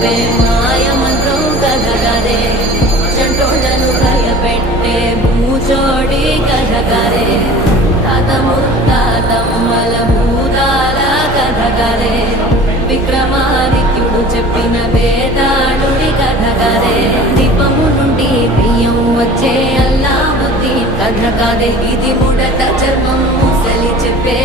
చెప్పే మాయమంత్రం కథగారే చంటోళ్ళను భయపెట్టే భూచోడి కథగారే తాత ముత్తాతమ్మల భూతాల కథగారే విక్రమాదిత్యుడు చెప్పిన వేదాళుడి కథగారే దీపము నుండి బియ్యం వచ్చే అల్లావుద్దీన్ కథ కాదే ఇది ముడత చర్మం ముసలి చెప్పే